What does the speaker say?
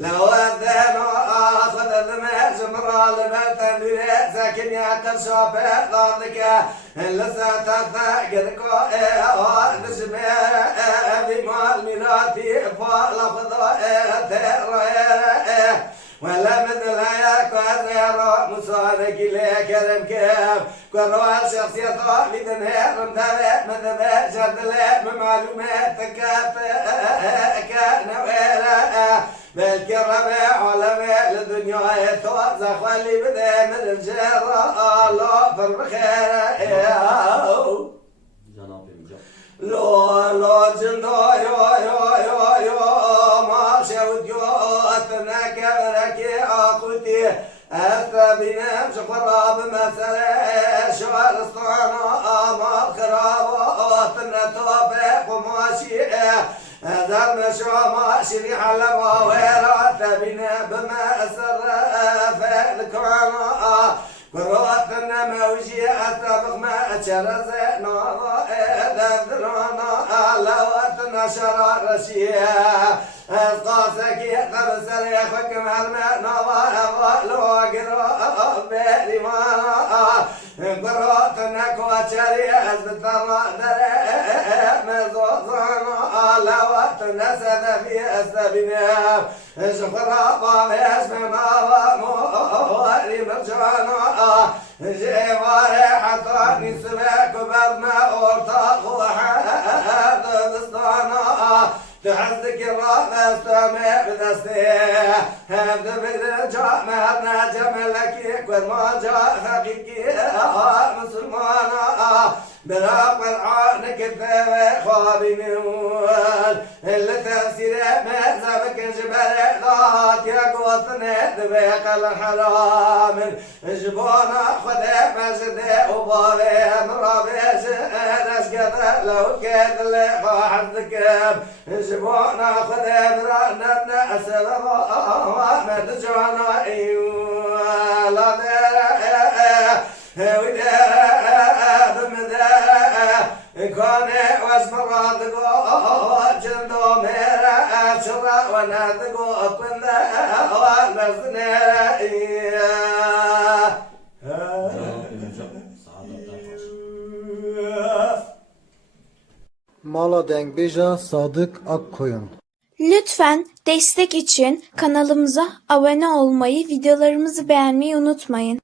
لو أذن أخذ ذمة زمرة لبلتن ساكن يعقل شوفه ضادك لسا تثقلك نسمع بمال ميلادي فلفظ ثير ولا مثلها كوزير مصارك لك رمكب كروا شخصية لدنها رمدها مذبة جدلة بمعلومات كنويرة بالكرم علماء للدنيا يتوزخ واللي بدا من الجرة الله في الخير لو جندو يو ما شود يو أثناك بركي أقوتي أثبنا شقراب مسألة شوار الصانا ما خراب أثنى توفيق وماشي هذا المشروع ماشي في حلبة ويرا تبنا بما أسر فالكون قروتنا موجي أسبق ما أتشرز نوضا ذذرنا لوتنا شرار رشيا أسقاسك قبسر يخك مرمى نوضا لو قرأ بريمانا قروتنا كواتشري أسبت الرأى مزوزنا لوتنا سد في أسبنا شفرا باسمنا ومؤري مرجانا جواري حتى نسبك برنا أرتاق وحاد بسطانا تحزك الرأب استمع بدستي هذا بالرجاء مهرنا جملك والما جاء حقيقي مسلمانا براق العانك الثوى خوابي منوال اللي تفسير ما زبك جبال ضاعت يا قوتنا دبيق الحرام جبونا خذ مجد وبابي مرابيش نشقد لو كاد اللي حدك جبونا خذ برانا أسلم ومد جوانا لا كان واسمر ذقو جندو ميرا شرا ونذقو كنا والمزنا Mala Dengbej'a Sadık Akkoyun. Lütfen destek için kanalımıza abone olmayı, videolarımızı beğenmeyi unutmayın.